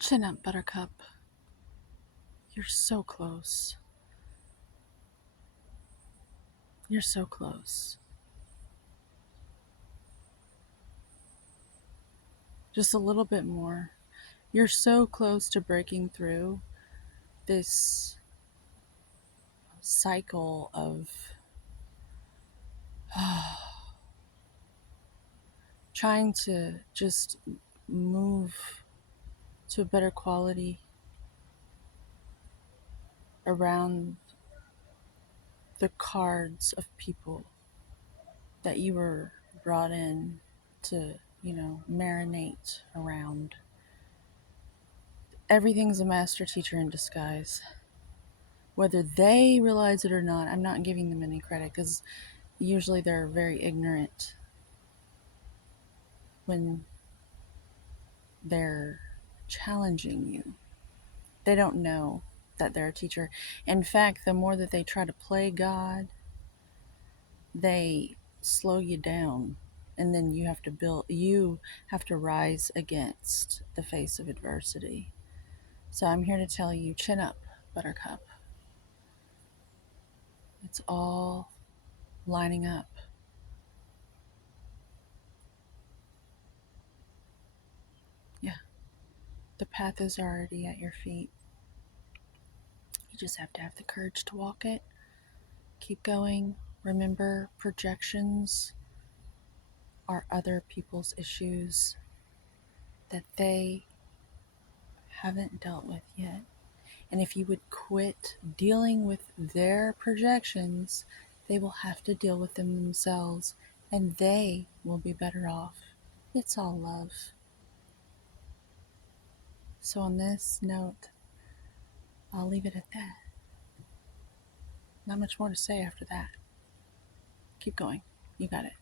Chin up, Buttercup. You're so close. You're so close. Just a little bit more. You're so close to breaking through this cycle of trying to just move to a better quality around the cards of people that you were brought in to, marinate around. Everything's a master teacher in disguise. Whether they realize it or not, I'm not giving them any credit because usually they're very ignorant when they're challenging you. They don't know that they're a teacher. In fact, the more that they try to play God, they slow you down. And then you have to rise against the face of adversity. So I'm here to tell you, chin up, Buttercup. It's all lining up. Yeah, the path is already at your feet. You just have to have the courage to walk it. Keep going. Remember, projections are other people's issues that they haven't dealt with yet. And if you would quit dealing with their projections, they will have to deal with them themselves and they will be better off. It's all love. So, on this note, I'll leave it at that. Not much more to say after that. Keep going. You got it.